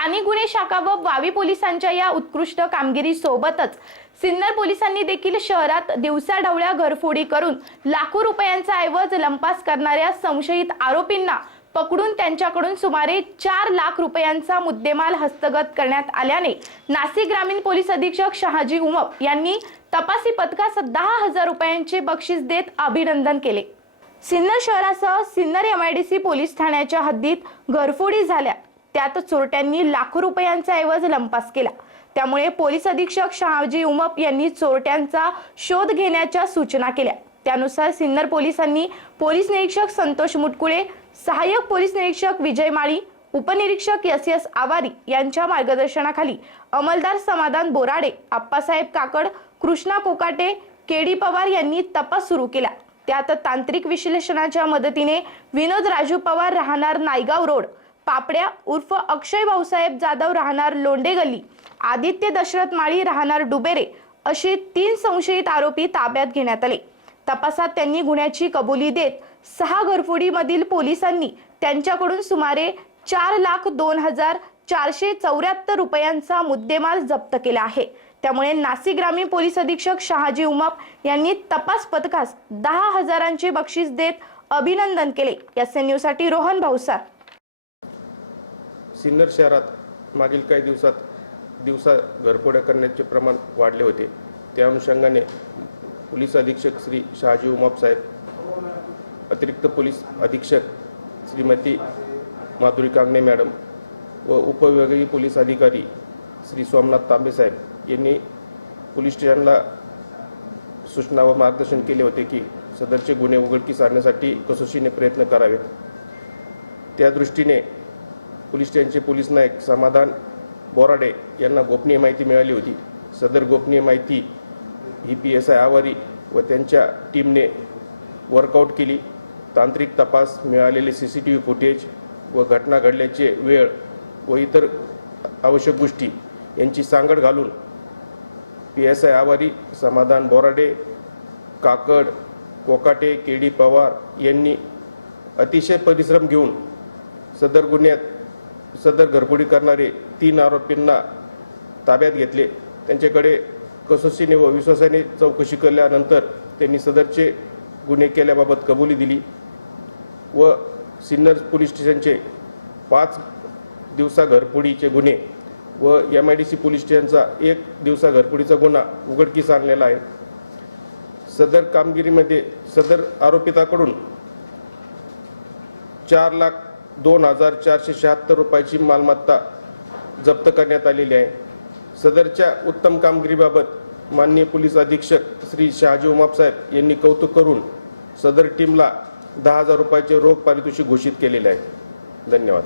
स्थानिक गुन्हे शाखा व वावी पोलिसांच्या या उत्कृष्ट कामगिरीसोबतच सिन्नर पोलिसांनी देखील शहरात दिवसाढवळ्या घरफोडी करून लाखो रुपयांचा ऐवज लंपास करणाऱ्या संशयित आरोपींना पकडून त्यांच्याकडून सुमारे चार लाख रुपयांचा मुद्देमाल हस्तगत करण्यात आल्याने नाशिक ग्रामीण पोलीस अधीक्षक शहाजी उमप यांनी तपासी पथकास दहा हजार रुपयांचे बक्षीस देत अभिनंदन केले. सिन्नर शहरासह Sinnar M I D C police ठाण्याच्या हद्दीत घरफोडी झाल्या. त्यात चोरट्यांनी लाखो रुपयांचा ऐवज लंपास केला. त्यामुळे पोलीस अधीक्षक शहाजी उमप यांनी चोरट्यांचा शोध घेण्याच्या सूचना केल्या. त्यानुसार सिन्नर पोलिसांनी पोलीस निरीक्षक संतोष मुटकुळे सहाय्यक पोलीस निरीक्षक विजय माळी उपनिरीक्षक एस एस आवारी यांच्या मार्गदर्शनाखाली अंमलदार समाधान बोराडे आप्पासाहेब काकड कृष्णा कोकाटे केडी पवार यांनी तपास सुरू केला. त्यात तांत्रिक विश्लेषणाच्या मदतीने विनोद राजू पवार राहणार नायगाव रोड. पापड्या उर्फ अक्षय भाऊसाहेब जाधव राहणार लोंडे गल्ली आदित्य दशरथ माळी राहणार डुबेरे असे तीन संशयित आरोपी ताब्यात घेण्यात आले. तपासात त्यांनी गुन्ह्याची कबुली देत सहा घरफोडीमधील पोलिसांनी त्यांच्याकडून सुमारे चार लाख दोन हजार चारशे चौऱ्याहत्तर रुपयांचा मुद्देमाल जप्त केला आहे. त्यामुळे नाशिक ग्रामीण पोलीस अधीक्षक शहाजी उमप यांनी तपास पथकास दहा हजारांचे बक्षीस देत अभिनंदन केले. S N news Rohan Bhausar. Sinnar शहरात मागील काही दिवसात दिवसा घरफोड्या करण्याचे प्रमाण वाढले होते. त्या अनुषंगाने पोलीस अधीक्षक श्री शहाजी उमाप साहेब अतिरिक्त पोलीस अधीक्षक श्रीमती माधुरी कांगणे मॅडम व उपविभागीय पोलीस अधिकारी श्री सोमनाथ तांबे साहेब यांनी पोलीस स्टेशनला सूचना व मार्गदर्शन केले होते की सदरचे गुन्हे उघडकीस आणण्यासाठी कसोशीने प्रयत्न करावेत. त्या दृष्टीने पोलीस स्टेशनचे पोलीस नायक समाधान बोराडे यांना गोपनीय माहिती मिळाली होती. सदर गोपनीय माहिती ही पी एस आय आवारी व त्यांच्या टीमने वर्कआउट केली. तांत्रिक तपास मिळालेले C C T V footage व घटना घडल्याचे वेळ व इतर आवश्यक गोष्टी यांची सांगड घालून पी एस आय आवारी समाधान बोराडे काकड कोकाटे के डी पवार यांनी अतिशय परिश्रम घेऊन सदर गुन्ह्यात सदर घरबुडी करणारे तीन आरोपींना ताब्यात घेतले. त्यांच्याकडे कसोशीने व विश्वासाने चौकशी केल्यानंतर त्यांनी सदरचे गुन्हे केल्याबाबत कबुली दिली व सिन्नर पोलीस स्टेशनचे पाच दिवसा घरपुडीचे गुन्हे व M I D C police स्टेशनचा एक दिवसा घरपुडीचा गुन्हा उघडकीस आणलेला आहे. सदर कामगिरीमध्ये सदर आरोपिताकडून चार लाख दोन हजार चारशे शहात्तर रुपयाची मालमत्ता जप्त करण्यात आलेली आहे. सदरच्या उत्तम कामगिरीबाबत माननीय पोलीस अधीक्षक श्री शहाजी उमापसाहेब यांनी कौतुक करून सदर टीमला दहा हजार रुपयाचे रोख पारितोषिक घोषित केलेले आहे. धन्यवाद.